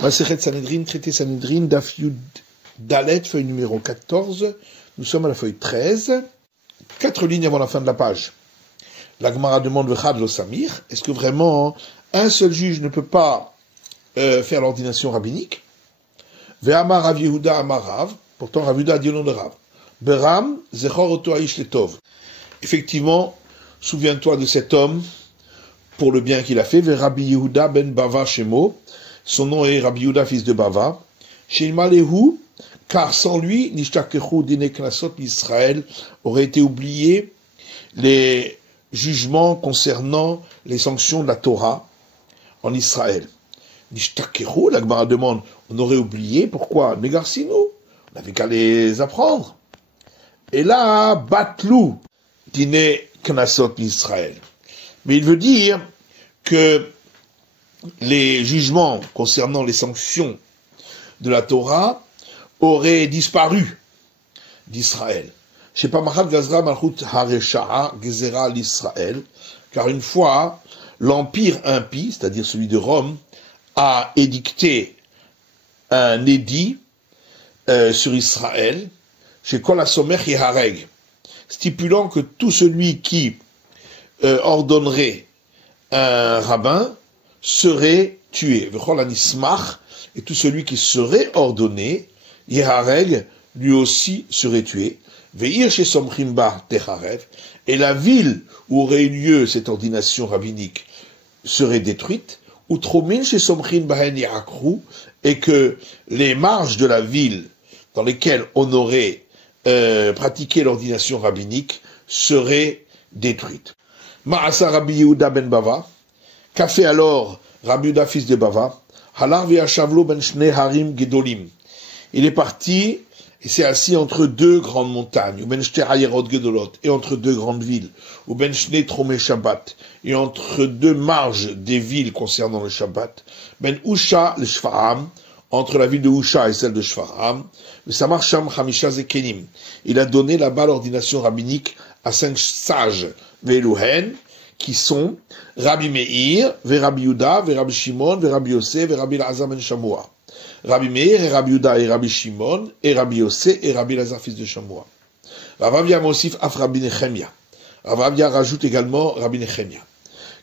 Masechet Sanhedrin, traité Sanhedrin, Daf Yud Dalet, feuille numéro 14. Nous sommes à la feuille 13. 4 lignes avant la fin de la page. La Gemara demande Vechad lo Samir. Est-ce que vraiment un seul juge ne peut pas faire l'ordination rabbinique? Ve'amar Rav Yehuda amar Rav. Pourtant Rav Yehuda a dit au nom de Rav. Beram zechor oto aish letov. Effectivement, souviens-toi de cet homme pour le bien qu'il a fait. Rabbi Yehuda ben Bava Shemo. Son nom est Rabbi Yehuda, fils de Bava. Sheimalehu, car sans lui, Nishtakechu dine knasot l'Israël aurait été oublié les jugements concernant les sanctions de la Torah en Israël. Nishtakechu, la Gemara demande, on aurait oublié, pourquoi? Megarsinu, on n'avait qu'à les apprendre. Et là, Batlou dine knasot l'Israël. Mais il veut dire que les jugements concernant les sanctions de la Torah auraient disparu d'Israël. Car une fois l'empire impie, c'est-à-dire celui de Rome, a édicté un édit sur Israël, chez Kol HaSomer Yehareg, stipulant que tout celui qui ordonnerait un rabbin serait tué. Et tout celui qui serait ordonné, Yehareg, lui aussi serait tué. Et la ville où aurait eu lieu cette ordination rabbinique serait détruite. Et que les marges de la ville dans lesquelles on aurait pratiqué l'ordination rabbinique seraient détruites. Ma'asa Rabbi Yehuda ben Bava. Qu'a fait alors Rabbi Yehuda, fils de Bava? Halar ve'ashavlo ben shnei harim gedolim. Il est parti et s'est assis entre deux grandes montagnes, ou ben shnei hayerot gedolot, et entre deux grandes villes, ou ben shnei tromei Shabbat, et entre deux marges des villes concernant le Shabbat, ben Usha le Shfarham, entre la ville de Usha et celle de Shfarham, le Samar Sham Chamisha Zekenim. Il a donné là-bas l'ordination rabbinique à 5 sages, Ve'eluhen, qui sont Rabbi Meir, Rabbi Yehuda, Rabbi Shimon, Rabbi Yosef, Rabbi Elazar ben Shamoua. Rabbi Meir et Rabbi Yehuda et Rabbi Shimon et Rabbi Yosef et Rabbi Elazar fils de Shamoua. Rav Avia Mosif af Rabbi Nechemia. Rav Avia rajoute également Rabbi Nechemia.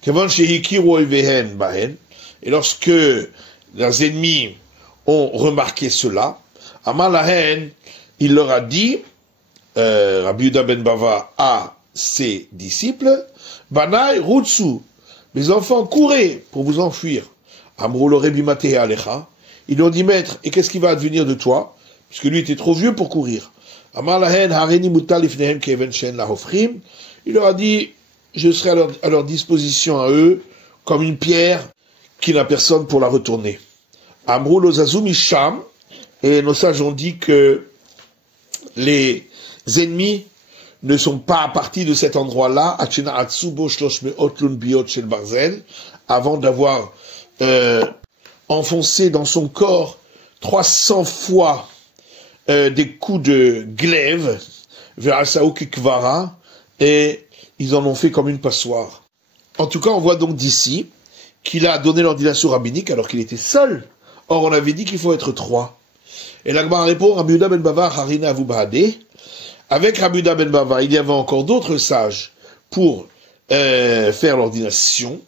Kevon shehikiru oivehen bahen. Et lorsque leurs ennemis ont remarqué cela, Amar lahen, il leur a dit, Rabbi Yehuda ben Bava à ses disciples, Banai Rutsu, mes enfants, courez pour vous enfuir. Amrou Rebi Maté Alecha. Ils lui ont dit, maître, et qu'est-ce qui va advenir de toi? Puisque lui était trop vieux pour courir. Amar lahen hareni mutal ifnehem keven shen lahofrim. Il leur a dit, je serai à leur disposition à eux, comme une pierre qui n'a personne pour la retourner. Amrou Lozazu Misham. Et nos sages ont dit que les ennemis ne sont pas partis de cet endroit-là, avant d'avoir enfoncé dans son corps 300 fois des coups de glaive vers Kikvara, et ils en ont fait comme une passoire. En tout cas, on voit donc d'ici qu'il a donné l'ordination rabbinique alors qu'il était seul. Or, on avait dit qu'il faut être 3. Et l'Agmara répond, Rabbi Yehuda ben Bava harina avu bahadeh. Avec Rabbi Yehuda ben Bava, il y avait encore d'autres sages pour faire l'ordination.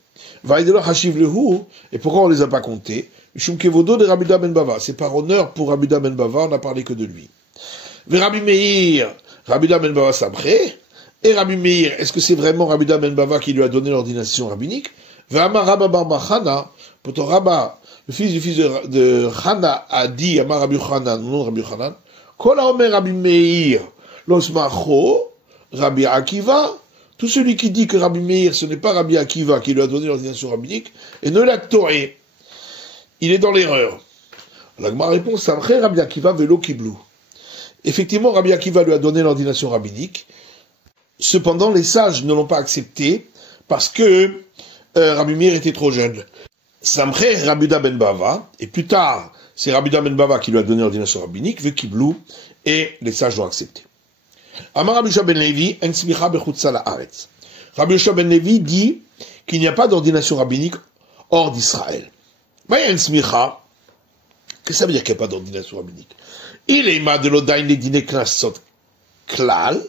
Et pourquoi on ne les a pas comptés? De Rabbi Yehuda ben Bava. C'est par honneur pour Rabbi Yehuda ben Bava, on n'a parlé que de lui. Rabbi Meir, Rabbi Yehuda ben Bava s'après. Et Rabbi Meir, est-ce que c'est vraiment Rabbi Yehuda ben Bava qui lui a donné l'ordination rabbinique? Ve'amar Rabba bar Chana, pourtant Rabba, le fils de Chana, a dit, Amar Rabbi Chanan, non Rabbi Chanan, Kol haomer Rabbi Meir, Losmacho, Rabbi Akiva, tout celui qui dit que Rabbi Meir, ce n'est pas Rabbi Akiva qui lui a donné l'ordination rabbinique, et ne l'a toré, il est dans l'erreur. La Gemara répond, Samché Rabbi Akiva velo kiblou. Effectivement, Rabbi Akiva lui a donné l'ordination rabbinique, cependant les sages ne l'ont pas accepté, parce que Rabbi Meir était trop jeune. Samché Rabbi Yehuda ben Bava, et plus tard, c'est Rabbi Yehuda ben Bava qui lui a donné l'ordination rabbinique, ve kiblou, et les sages l'ont accepté. Amar Rabbi Yehoshua ben Levi, en smicha bechutza la'aretz. Rabbi Yehoshua ben Levi dit qu'il n'y a pas d'ordination rabbinique hors d'Israël. Mais en smicha, Qu'est-ce que ça veut dire qu'il n'y a pas d'ordination rabbinique? Il est ma de l'odain les dîners knassot klal,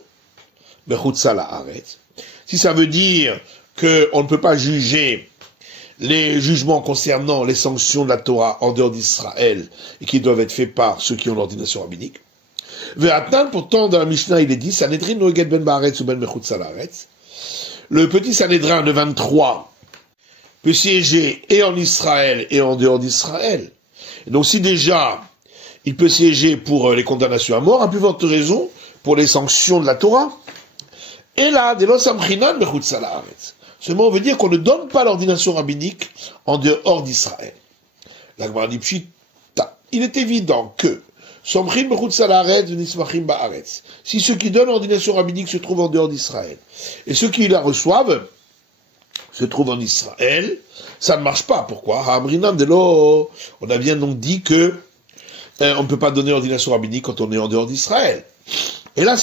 bechutza la'aretz. Si ça veut dire qu'on ne peut pas juger les jugements concernant les sanctions de la Torah en dehors d'Israël et qui doivent être faits par ceux qui ont l'ordination rabbinique. Ve'atnan, pourtant, dans la Mishnah, il est dit, Sanhedrin noeget ben ba'aretz ou ben bechutza la'aretz. Le petit Sanhédrin de 23 peut siéger et en Israël et en dehors d'Israël. Et donc si déjà il peut siéger pour les condamnations à mort, à plus forte raison pour les sanctions de la Torah. Et là, de l'osamchinan bechutza la'aretz. Seulement on veut dire qu'on ne donne pas l'ordination rabbinique en dehors d'Israël. La Gemara dit pshita. Il est évident que somchin bechutza la'aretz nismachim ba'aretz. Si ceux qui donnent l'ordination rabbinique se trouvent en dehors d'Israël et ceux qui la reçoivent se trouvent en Israël, ça ne marche pas. Pourquoi? On a bien donc dit que on ne peut pas donner l'ordination rabbinique quand on est en dehors d'Israël. Et là,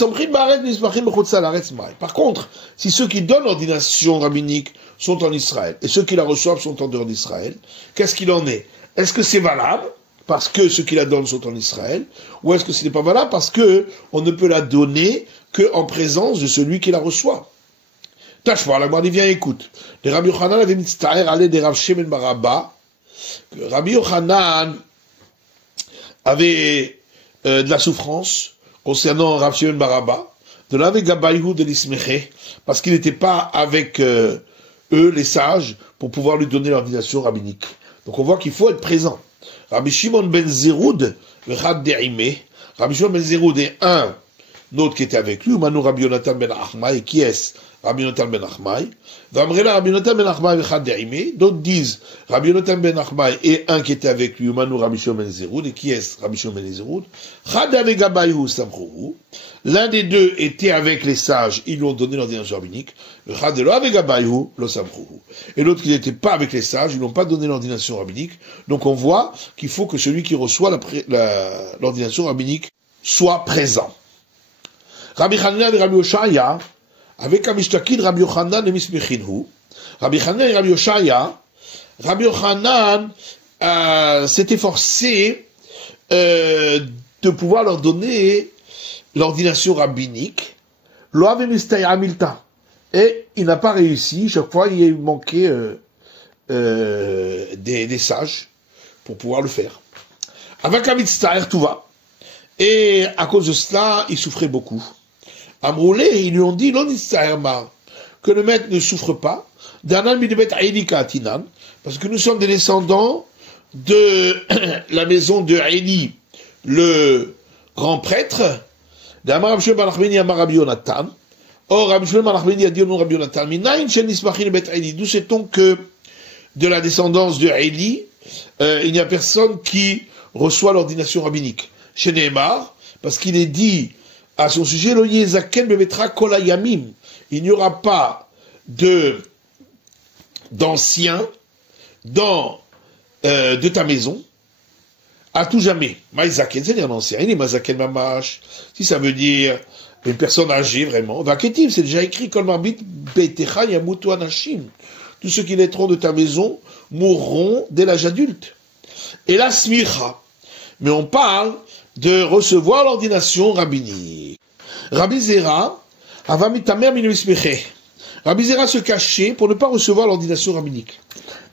par contre, si ceux qui donnent l'ordination rabbinique sont en Israël et ceux qui la reçoivent sont en dehors d'Israël, qu'est-ce qu'il en est? Est-ce que c'est valable parce que ceux qui la donnent sont en Israël, ou est-ce que ce n'est pas valable parce que on ne peut la donner qu'en présence de celui qui la reçoit? Tachvar, la Gemara dit, viens, écoute. Les Rabbi Yochanan avait mitztaher aller des Rav Shemen Baraba. Rabbi Yochanan avait de la souffrance concernant Rav Shemen Baraba, de l'avec Gabayhu de l'Ismeché, parce qu'il n'était pas avec eux, les sages, pour pouvoir lui donner l'ordination rabbinique. Donc on voit qu'il faut être présent. Rabbi Shimon ben Zeroud, le Chad De'imeh, Rabbi Shimon ben Zeroud est un autre qui était avec lui, Manu Rabbi Yonatan ben Achmai, qui est Rabbi Yonatan ben Achmai. Vamrela Rabbi Yonatan ben Achmai v'chad de'imeh. D'autres disent Rabbi Yonatan ben Achmai et un qui était avec lui, Manu Rabbi Shimon ben Zeroud, et qui est Rabbi Shimon ben Zeroud. Chad avec Gabayhu samchuru. L'un des deux était avec les sages, ils lui ont donné l'ordination rabbinique. Chad lo avec Gabayhu lo samchuru. Et l'autre qui n'était pas avec les sages, ils n'ont pas donné l'ordination rabbinique. Donc on voit qu'il faut que celui qui reçoit l'ordination rabbinique soit présent. Rabbi Hanina et Rabbi Oshaya, avec Amishtakid, Rabbi Yochanan et Mismechinhu. Rabbi Hanina et Rabbi Oshaya, Rabbi Yochanan s'est efforcé de pouvoir leur donner l'ordination rabbinique. Et il n'a pas réussi. Chaque fois, il manquait des sages pour pouvoir le faire. Avec Amitztaher, tout va. Et à cause de cela, il souffrait beaucoup. Amroulé, ils lui ont dit, que le maître ne souffre pas, parce que nous sommes des descendants de la maison de Eli, le grand prêtre, or Rabbi Shmuel ben Achmeni a dit au nom de Rabbi Yonatan, d'où sait-on que de la descendance de Eli, il n'y a personne qui reçoit l'ordination rabbinique. Chez Nehemar, parce qu'il est dit à son sujet, il n'y aura pas d'anciens de ta maison à tout jamais. Maïzaken, c'est un ancien. Il est Mazaken Mamash. Si ça veut dire une personne âgée, vraiment. Vaketiv, c'est déjà écrit, Kol Marbit Betecha Yamutu Anashim. Tous ceux qui naîtront de ta maison mourront dès l'âge adulte. Et la Smicha. Mais on parle de recevoir l'ordination rabbinique. Rabbi Zera, avamitamer minuismeche. Rabbi Zera se cachait pour ne pas recevoir l'ordination rabbinique.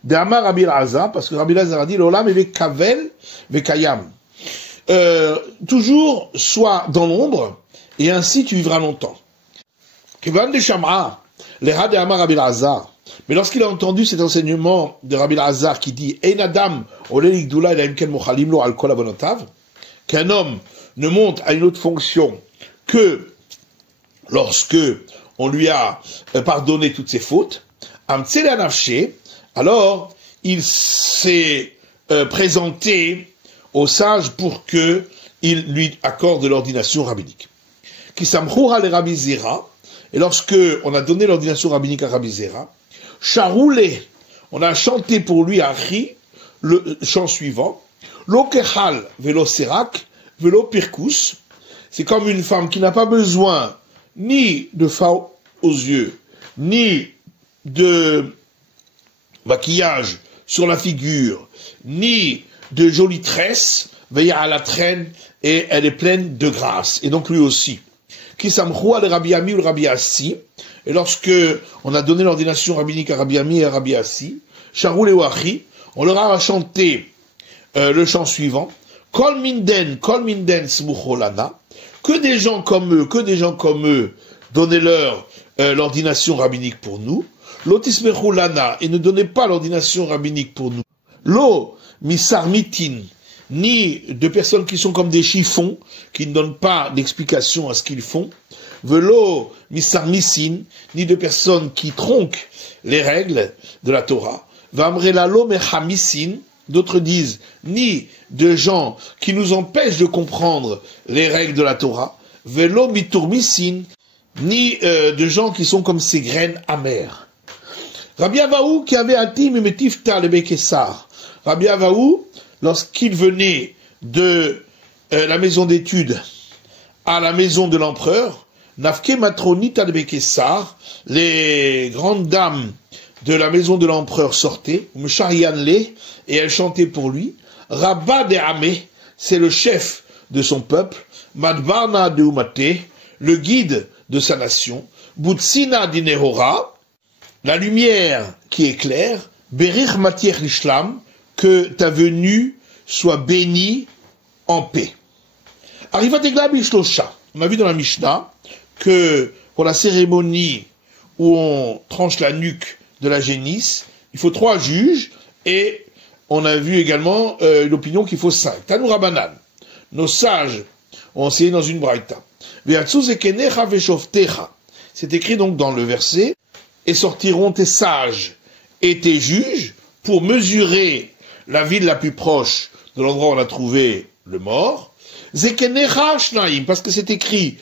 D'Amar Rabbi Elazar, parce que Rabbi Elazar a dit, l'olam est kavel vekayam. Toujours sois dans l'ombre, et ainsi tu vivras longtemps. Kevan de Sham'a, l'era de Amar Rabbi Elazar. Mais lorsqu'il a entendu cet enseignement de Rabbi Elazar qui dit, Ein Adam, olelik doula ila imken mochalim lo al kol avonotav, qu'un homme ne monte à une autre fonction que lorsque on lui a pardonné toutes ses fautes, alors il s'est présenté aux sages pour que il lui accorde l'ordination rabbinique. Qui samchoura le Rabbi Zera, et lorsque on a donné l'ordination rabbinique à Rabbi Zera, charoulé, on a chanté pour lui à Ri, le chant suivant, lo kechal velo serak velo pirkus. C'est comme une femme qui n'a pas besoin ni de fard aux yeux, ni de maquillage sur la figure, ni de jolies tresses veille à la traîne, et elle est pleine de grâce. Et donc lui aussi. Qui samchoua le Rabbi Ami ou le Rabbi Assi. Et lorsque on a donné l'ordination rabbinique à Rabbi Ami et à Rabbi Assi, Sharoul et Wachi, on leur a chanté le chant suivant. Kol minden smucholana. Que des gens comme eux, donnez-leur l'ordination rabbinique pour nous. Lotismechulana, et ne donnez pas l'ordination rabbinique pour nous. Lo misarmitin, ni de personnes qui sont comme des chiffons, qui ne donnent pas d'explication à ce qu'ils font. Velo misarmisin, ni de personnes qui tronquent les règles de la Torah. Vamrelalo mechamisin, d'autres disent, ni de gens qui nous empêchent de comprendre les règles de la Torah. Velo miturmisin, ni de gens qui sont comme ces graines amères. Rabbi Avaou qui avait atim metifta le Bekessar. Rabbi Avaou, lorsqu'il venait de la maison d'études à la maison de l'empereur, Nafke matronita le Bekessar, les grandes dames de la maison de l'empereur sortaient, Msharianle, et elles chantaient pour lui. Rabba de Amé, c'est le chef de son peuple. Madbarna de Umate, le guide de sa nation. Butsina dinehora, la lumière qui éclaire, Berich Matier l'Ishlam, que ta venue soit bénie en paix. Arriva Tegla Bishlosha. On a vu dans la Mishnah que pour la cérémonie où on tranche la nuque de la génisse, il faut 3 juges, et on a vu également l'opinion qu'il faut 5. Tanou Rabanan. Nos sages ont enseigné dans une braïta. C'est écrit donc dans le verset, et sortiront tes sages et tes juges pour mesurer la ville la plus proche de l'endroit où on a trouvé le mort. Zekenecha shnaim, parce que c'est écrit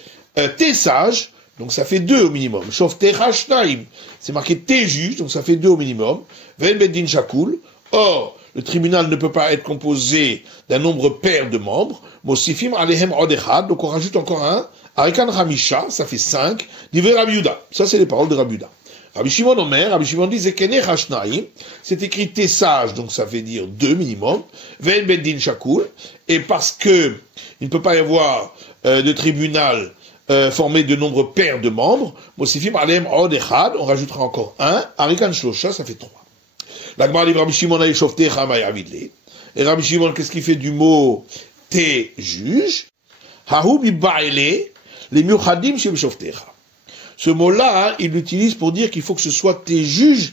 tes sages, donc ça fait 2 au minimum. Shoftecha shnaim, c'est marqué tes juges, donc ça fait 2 au minimum. Ven beddin shakul. Or, le tribunal ne peut pas être composé d'un nombre pair de membres. Mosifim alehem odechad, donc on rajoute encore un. Arikan Ramisha, ça fait 5. Divrei Rabbi Yehuda, ça c'est les paroles de Rabbi Yehuda. Rabbi Shimon Omer, Rabbi Shimon dit Zekene Hashnaim, c'est écrit tes sages, donc ça veut dire 2 minimum. Ven beddin shakul, et parce que il ne peut pas y avoir de tribunal formé de nombre pair de membres, Mosifim alehem odechad, on rajoutera encore 1. Arikan Shlosha, ça fait 3. L'Agmar dit Rabbi Shimon a échauffé Chamaï Avidle. Et Rabbi Shimon, qu'est-ce qu'il fait du mot tes juges? Hahu bibaile, les muchadim chez Bishoftecha. Ce mot-là, il l'utilise pour dire qu'il faut que ce soit tes juges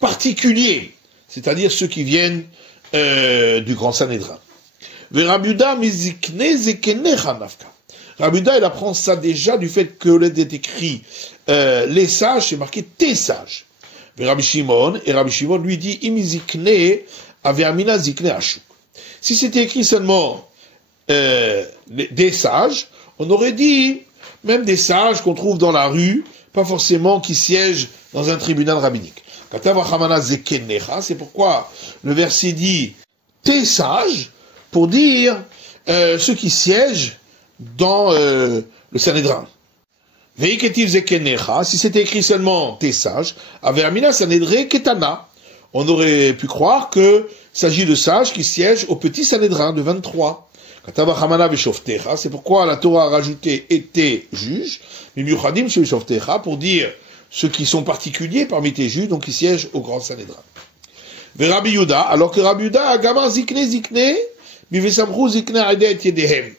particuliers, c'est-à-dire ceux qui viennent du Grand Sanhédrin. Rabbi Yehuda mizikne zekene chanafka. Rabbi Yehuda, il apprend ça déjà du fait que l'on est écrit les sages, c'est marqué tes sages. Rabbi Shimon, et Rabbi Shimon lui dit imizikne aveamina zikne ashuk. Si c'était écrit seulement des sages, on aurait dit même des sages qu'on trouve dans la rue, pas forcément qui siègent dans un tribunal rabbinique. C'est pourquoi le verset dit tes sages, pour dire ceux qui siègent dans le Sanhédrin. Si c'était écrit seulement tes sages, Aveamina Sanhédré Ketana, on aurait pu croire qu'il s'agit de sages qui siègent au petit Sanhédrin de 23. C'est pourquoi la Torah a rajouté et tes juges, pour dire ceux qui sont particuliers parmi tes juges, donc qui siègent au grand Sanhédrin. Rabbi Yehuda, alors que Rabbi Yehuda a gamar zikne zikne, mivesamru zikne adet yedehem.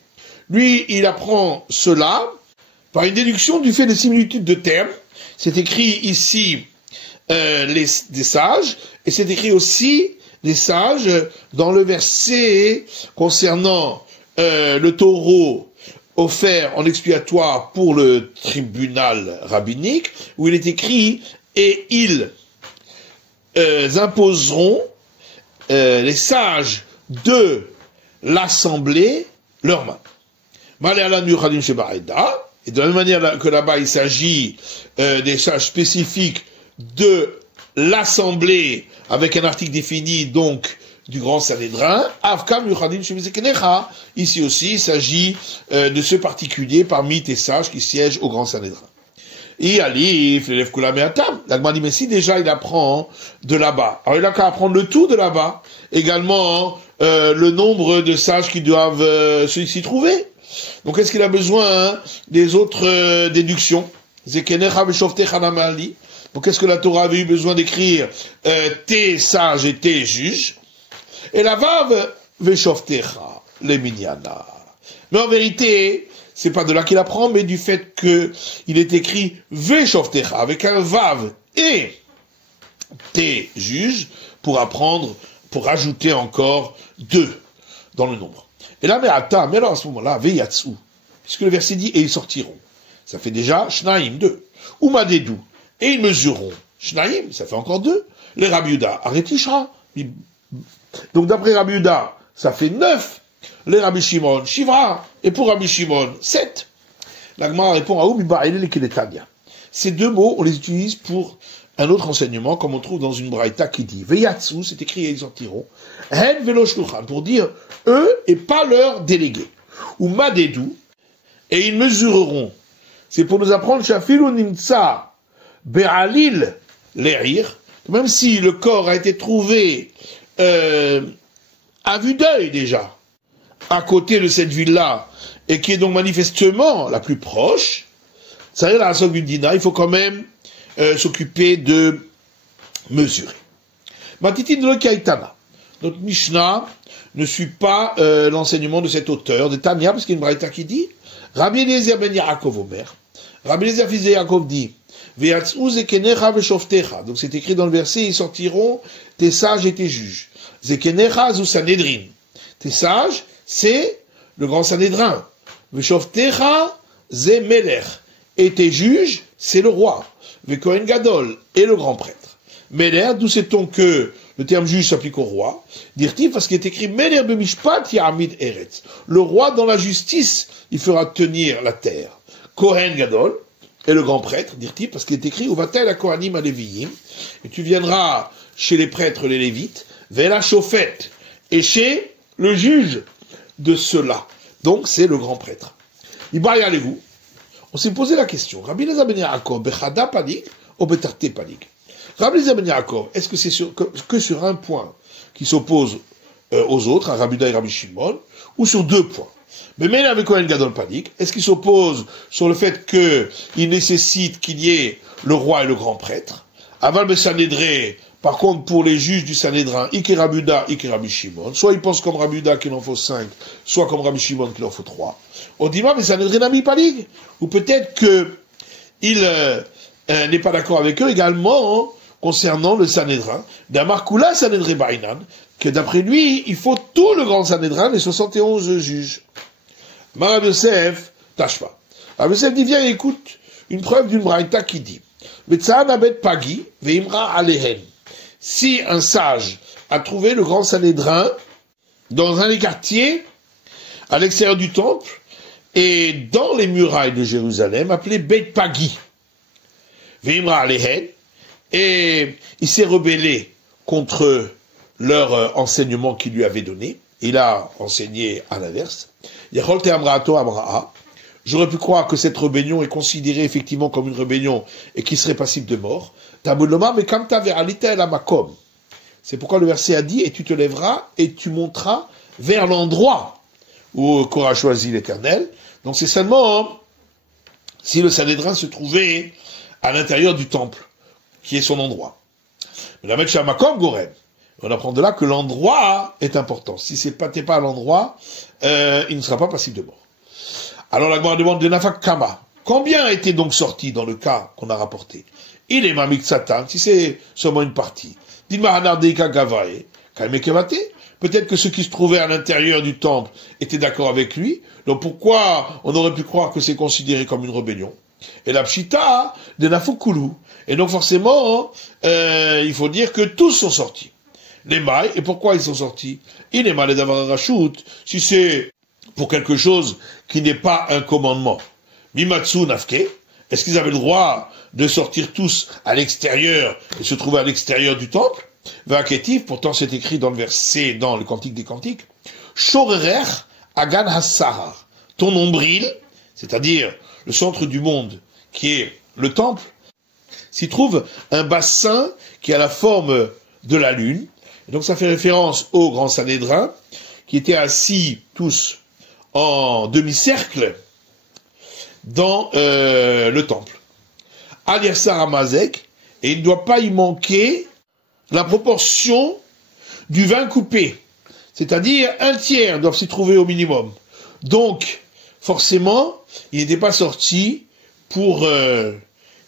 Lui, il apprend cela par une déduction du fait de similitude de termes. C'est écrit ici des sages, et c'est écrit aussi des sages dans le verset concernant le taureau offert en expiatoire pour le tribunal rabbinique, où il est écrit « Et ils imposeront les sages de l'assemblée leurs mains ». Et de la même manière que là-bas il s'agit des sages spécifiques de l'assemblée avec un article défini donc du grand Sanhédrin, ici aussi il s'agit de ceux particuliers parmi tes sages qui siègent au grand Sanhédrin. Et Alif, l'élève Kulameatam, l'Agma dit, mais si déjà il apprend de là-bas, alors il a qu'à apprendre le tout de là-bas, également le nombre de sages qui doivent s'y trouver. Donc est-ce qu'il a besoin des autres déductions? Donc est-ce que la Torah avait eu besoin d'écrire tes sages et tes juges? Et la vav veshoftecha les minyana. Mais en vérité, c'est pas de là qu'il apprend, mais du fait que il est écrit veshoftecha avec un vav et tes juges pour apprendre, pour rajouter encore 2 dans le nombre. Et là, mais alors à ce moment-là, veyatsu, puisque le verset dit et ils sortiront. Ça fait déjà shnaim 2. Ou madedou, et ils mesureront. Shnaim, ça fait encore 2. Les Rabbi Yehuda, aretishra. Donc d'après Rabbi Yehuda, ça fait 9. Les Rabbi Shimon, Shivra. Et pour Rabbi Shimon, 7. La Gemara répond à Oumiba Elel Keletania. Ces 2 mots, on les utilise pour un autre enseignement, comme on trouve dans une braïta qui dit Veyatsu, c'est écrit et ils sortiront. Hen velo shluchan, pour dire eux et pas leurs délégués. Ou madedou, et ils mesureront. C'est pour nous apprendre Shafilu nimtsa be'alil le'ir, même si le corps a été trouvé à vue d'œil déjà, à côté de cette ville-là, et qui est donc manifestement la plus proche, ça veut dire la Sog du Dina, il faut quand même s'occuper de mesurer. Matiti de l'Okaitana. Notre Mishnah ne suit pas l'enseignement de cet auteur, de Tanya, parce qu'il y a une braïta qui dit Rabbi Eliezer ben Yaakov Omer. Rabbi Eliezer fils de Yaakov dit Ve'atz'u zekenecha ve'shoftecha. Donc c'est écrit dans le verset ils sortiront tes sages et tes juges. Zekenecha zu Sanhedrin. Tes sages, c'est le grand Sanhédrin. Ve'shoftecha ze melech. Et tes juges, c'est le roi. Ve'kohen gadol, et le grand prêtre. Melech, d'où sait-on que le terme juge s'applique au roi? Dire-t-il parce qu'il est écrit Melech b'mishpat ya'amid eretz. Le roi dans la justice, il fera tenir la terre. Kohen gadol, et le grand prêtre, dire-t-il parce qu'il est écrit Uvatel a kohanim aleviim. Et tu viendras chez les prêtres les lévites, ve'la shofet, et chez le juge de cela. Donc c'est le grand prêtre. Ibaya allez-vous. On s'est posé la question, Rabbi Eliezer ben Yaakov, bechada panik, ou betarte panik. Rabbi Eliezer ben Yaakov, est-ce que c'est que sur un point qui s'oppose aux autres, à Rabbi Yehuda et Rabbi Shimon, ou sur 2 points? Mais même avec Kohen Gadol panik, est-ce qu'il s'oppose sur le fait qu'il nécessite qu'il y ait le roi et le grand prêtre? Aval be Sanhédré, par contre, pour les juges du Sanhédrin, Ike Rabbi Yehuda, Ike Rabbi Shimon, soit ils pensent comme Rabbi Yehuda qu'il en faut 5, soit comme Rabbi Shimon qu'il en faut 3. On dit, mais Sanhédrin n'a mis pas ligue. Ou peut-être qu'il n'est pas d'accord avec eux également concernant le Sanhédrin. D'Amarkula Sanhédrin Bainan, que d'après lui, il faut tout le grand Sanhédrin, les 71 juges. Rabbi Yosef, tâche pas. Rabbi Yosef dit, viens, écoute, une preuve d'une braïta qui dit, Pagi, Veimra Alehen. Si un sage a trouvé le grand Sanhédrin dans un des quartiers, à l'extérieur du temple, et dans les murailles de Jérusalem, appelé Beit Pagi, Veimra Alehen, et il s'est rebellé contre leur enseignement qu'il lui avait donné, il a enseigné à l'inverse, Yecholte Amraato Amraa, j'aurais pu croire que cette rébellion est considérée effectivement comme une rébellion et qui serait passible de mort. C'est pourquoi le verset a dit, et tu te lèveras et tu monteras vers l'endroit où qu'aura choisi l'Éternel. Donc c'est seulement si le Sanhédrin se trouvait à l'intérieur du temple, qui est son endroit. La mettre chez Makom Gorem. On apprend de là que l'endroit est important. Si t'es pas à l'endroit, il ne sera pas passible de mort. Alors la Gemara demande de Nafak Kama. Combien a été donc sorti dans le cas qu'on a rapporté? Il est Mamik Satan, si c'est seulement une partie. Peut-être que ceux qui se trouvaient à l'intérieur du temple étaient d'accord avec lui. Donc pourquoi on aurait pu croire que c'est considéré comme une rébellion? Et la Pshita de Nafukulu. Et donc forcément, il faut dire que tous sont sortis. Les mailles, et pourquoi ils sont sortis? Il est mal d'avoir un rachut, si c'est pour quelque chose qui n'est pas un commandement. Mimatsu nafke, est-ce qu'ils avaient le droit de sortir tous à l'extérieur et se trouver à l'extérieur du temple? Vaketif, pourtant c'est écrit dans le verset, dans le Cantique des Cantiques, Shorerer Agan Hassahar, ton nombril, c'est-à-dire le centre du monde, qui est le temple, s'y trouve un bassin qui a la forme de la lune, Et donc ça fait référence au grand Sanhédrin, qui étaient assis tous en demi-cercle dans le temple. Al-Yassar Amazek, et il ne doit pas y manquer la proportion du vin coupé. C'est-à-dire un tiers doivent s'y trouver au minimum. Donc, forcément, il n'était pas sorti pour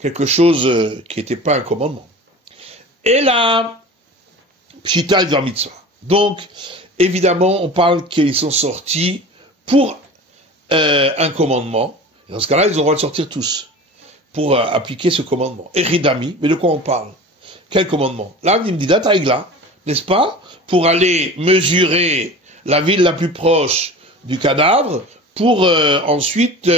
quelque chose qui n'était pas un commandement. Et là, Pshita et Mitzvah. Donc, évidemment, on parle qu'ils sont sortis pour un commandement. Et dans ce cas-là, ils ont le droit de sortir tous pour appliquer ce commandement. Eridami, mais de quoi on parle? Quel commandement? Là, Nimdidat Aïgla, n'est-ce pas? Pour aller mesurer la ville la plus proche du cadavre, pour ensuite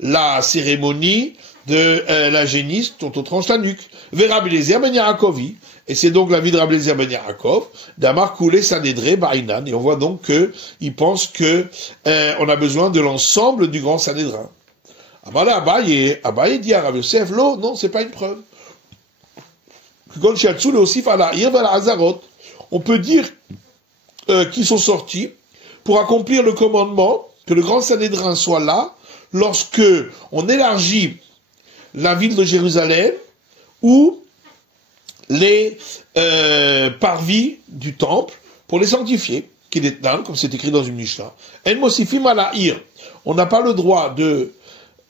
la cérémonie de la génisse dont on tranche la nuque. Vers Rabbi Eliezer ben Yaakovi. Et c'est donc la vie de Rabbi Eliezer ben Yaakov, d'Amar Koulé Sanhédré Baïnan. Et on voit donc qu'il pense que on a besoin de l'ensemble du grand Sanhédrin. Amala Abaye dit à Rabbi Yosef, non, c'est pas une preuve. On peut dire qu'ils sont sortis pour accomplir le commandement, que le grand Sanhédrin soit là, lorsque on élargit la ville de Jérusalem, ou les parvis du temple, pour les sanctifier, qui est comme c'est écrit dans une Mishnah. En Mosifim Alaïr, on n'a pas le droit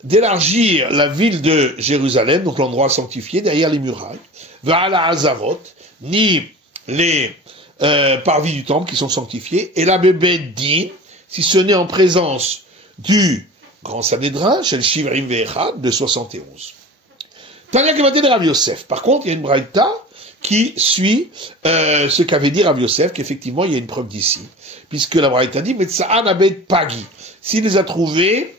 d'élargir la ville de Jérusalem, donc l'endroit sanctifié, derrière les murailles, Va'ala Hazarot, ni les parvis du temple qui sont sanctifiés, et la Bebeddin, si ce n'est en présence du grand Sanhédrin, chez le Shivrim Ve'echad, de 71. Tania Kemate de Rabbi Yosef. Par contre, il y a une braïta qui suit ce qu'avait dit Rabbi Yosef, qu'effectivement, il y a une preuve d'ici. Puisque la braïta dit, Metsa'an abed Pagi. S'il les a trouvés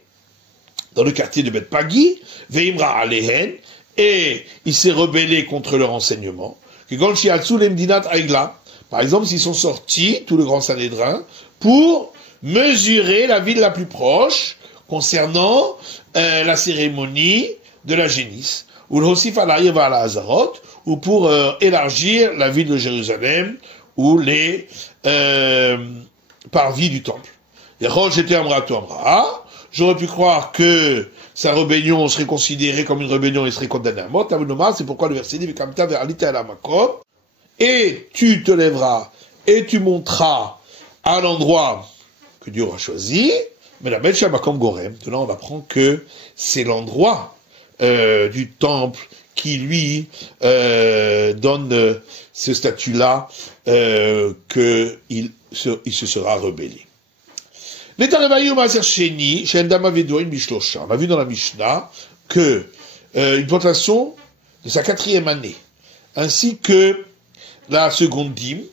dans le quartier de Bet Pagi, Veimra Alehen, et il s'est rebellé contre leur enseignement, que Golchiatsu Lemdinat Aigla, par exemple, s'ils sont sortis, tout le grand Sanhédrin, pour mesurer la ville la plus proche concernant la cérémonie de la génisse, ou le Hosif al-Aïr à la Hazarot, ou pour élargir la ville de Jérusalem, ou les parvis du temple. J'aurais pu croire que sa rébellion serait considérée comme une rébellion et serait condamnée à mort. C'est pourquoi le verset dit et tu te lèveras et tu monteras à l'endroit que Dieu aura choisi. Mais la Beth Shabbakom Gorem, de là on apprend que c'est l'endroit du temple qui lui donne ce statut-là qu'il se sera rebellé. On a vu dans la Mishnah que une plantation de sa 4e année, ainsi que la seconde dîme,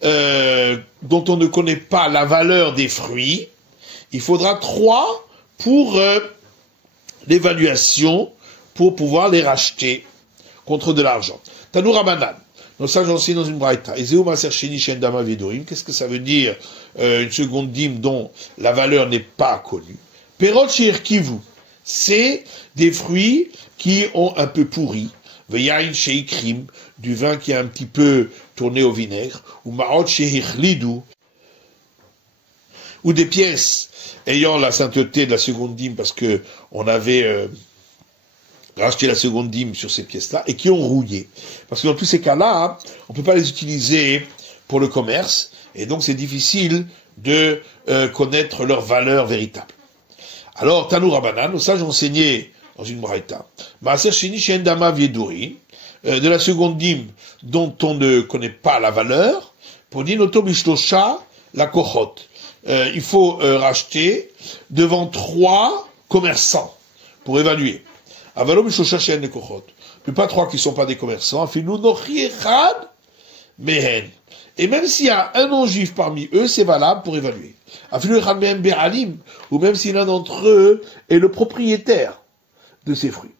dont on ne connaît pas la valeur des fruits, il faudra 3 pour l'évaluation, pour pouvoir les racheter contre de l'argent. Tanou Rabanan. Donc ça, j'en sais dans une braïta. Qu'est-ce que ça veut dire une seconde dîme dont la valeur n'est pas connue? Perot Kivu, c'est des fruits qui ont un peu pourri. Veyain Sheikrim, du vin qui a un petit peu tourné au vinaigre. Ou Maot Sheiklidou, ou des pièces ayant la sainteté de la seconde dîme parce que on avait racheté la seconde dîme sur ces pièces-là et qui ont rouillé. Parce que dans tous ces cas-là, on ne peut pas les utiliser pour le commerce et donc c'est difficile de connaître leur valeur véritable. Alors, Tanou Rabanan, ça j'ai enseigné dans une braïta, de la seconde dîme dont on ne connaît pas la valeur, pour dire Notobishlosha, la kochot. Il faut racheter devant 3 commerçants pour évaluer. Avalom Bishosha Shen ne kochot. Mais pas 3 qui ne sont pas des commerçants. Afilou Nochi Echad Mehen. Et même s'il y a un non-juif parmi eux, c'est valable pour évaluer. Afilou Echad Mehen Be'alim. Ou même si l'un d'entre eux est le propriétaire de ces fruits.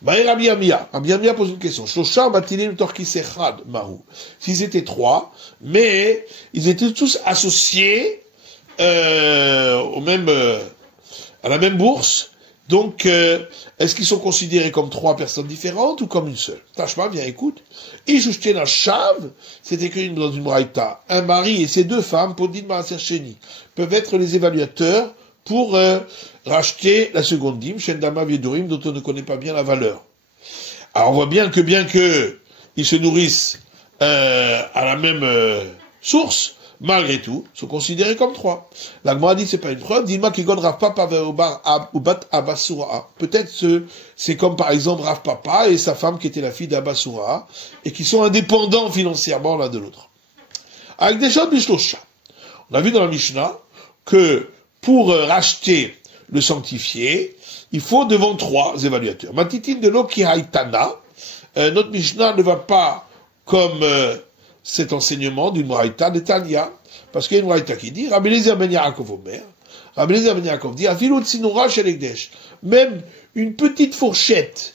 Baïr Rabbi Amia. Rabbi Amia pose une question. Shosha Batilim Torkis Echad Mahu. S'ils étaient 3, mais ils étaient tous associés à la même bourse Donc, est-ce qu'ils sont considérés comme 3 personnes différentes ou comme une seule? Tashma, viens, écoute. Ishushten Shav, c'est écrit dans une braïta. Un mari et ses 2 femmes, Podin Maaser Sheni, peuvent être les évaluateurs pour racheter la seconde dîme, Shendama Viedorim, dont on ne connaît pas bien la valeur. Alors, on voit bien que ils se nourrissent à la même source, malgré tout, sont considérés comme 3. La Gemara dit c'est pas une preuve. Dis-moi qu'il Rav Papa ou Bat Abasura. Peut-être c'est comme par exemple Rav Papa et sa femme qui était la fille d'Abasura et qui sont indépendants financièrement l'un de l'autre. Avec des choses Bishlosha. On a vu dans la Mishnah que pour racheter le sanctifié, il faut devant 3 évaluateurs. Matitine de l'eau qui haïtana. Notre Mishnah ne va pas comme cet enseignement d'une Moraïta d'Etalia, parce qu'il y a une Moraïta qui dit, Rabbi Eliezer ben Yaakov Omer, Rabbi Eliezer ben Yaakov dit, Afilut Sinura shel Ekdesh, même une petite fourchette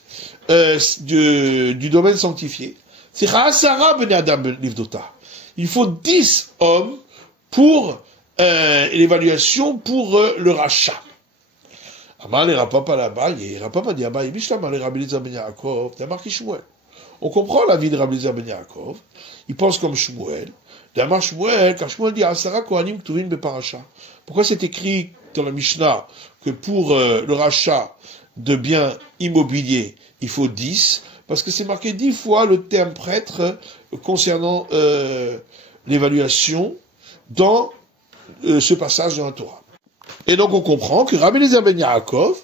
du domaine sanctifié, c'est Cha'asara ben Adam Livdota. Il faut 10 hommes pour l'évaluation, pour le rachat. Amar le Rapapa là-bas, il Rapapa dit, Abba, il Bishlama le Rabbi Eliezer ben Yaakov, t'as marqué Shmuel. On comprend la vie de Rabbi Eliezer ben Yaakov. Il pense comme Shmuel. D'Amar Shmuel, car Shmuel dit Asara Kohanim Ktuvin Beparasha. Pourquoi c'est écrit dans la Mishnah que pour le rachat de biens immobiliers, il faut 10? Parce que c'est marqué 10 fois le terme prêtre concernant l'évaluation dans ce passage dans la Torah. Et donc on comprend que Rabbi Eliezer ben Yaakov,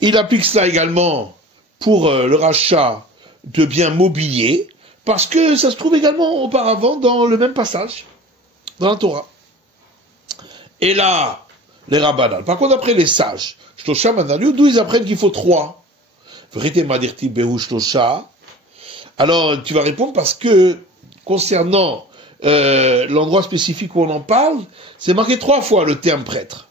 il applique cela également pour le rachat de biens mobiliers, parce que ça se trouve également auparavant dans le même passage, dans la Torah. Et là, les rabbanan. Par contre, après les sages, Shlosha Manalu, d'où ils apprennent qu'il faut 3. Vérité Madirti Behu Shlosha. Alors, tu vas répondre parce que, concernant l'endroit spécifique où on en parle, c'est marqué 3 fois le terme prêtre.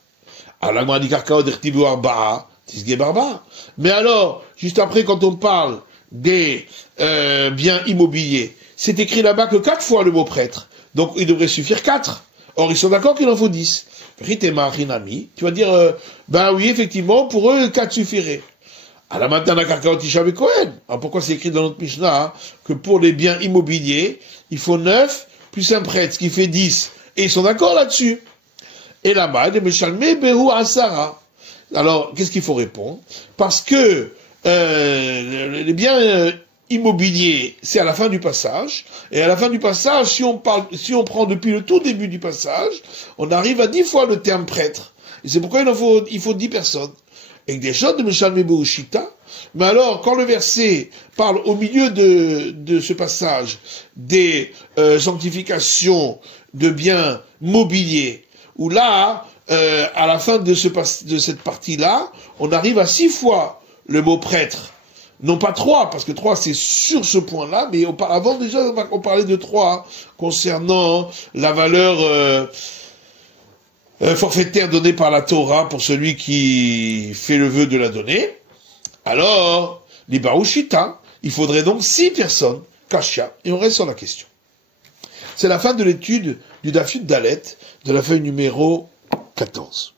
Alors, la Gemara dit Karkao Dirti Behu Arba'a, Tisge Barba. Mais alors, juste après, quand on parle des biens immobiliers, c'est écrit là-bas que 4 fois le mot prêtre. Donc il devrait suffire 4. Or ils sont d'accord qu'il en faut 10. Ritema Rinami, tu vas dire, ben oui, effectivement, pour eux, 4 suffirait. Alors maintenant, la Karkaotisha avec Cohen. Alors pourquoi c'est écrit dans notre Mishnah que pour les biens immobiliers, il faut 9 plus un prêtre, ce qui fait 10. Et ils sont d'accord là-dessus. Et là-bas, les Meshalme Behu Asara. Alors, qu'est-ce qu'il faut répondre? Parce que les biens immobiliers, c'est à la fin du passage, et à la fin du passage, si on prend depuis le tout début du passage, on arrive à 10 fois le terme prêtre. Et c'est pourquoi il faut 10 personnes. Et des choses de Meshalme Beushita. Mais alors, quand le verset parle au milieu de ce passage des sanctifications de biens mobiliers, où là, à la fin de cette partie-là, on arrive à 6 fois le mot prêtre. Non pas 3, parce que 3 c'est sur ce point-là, mais auparavant déjà on parlait de 3 concernant la valeur forfaitaire donnée par la Torah pour celui qui fait le vœu de la donner. Alors, les Barushita, il faudrait donc 6 personnes, Kashia, et on reste sur la question. C'est la fin de l'étude du Dafyut Dalet, de la feuille numéro 14.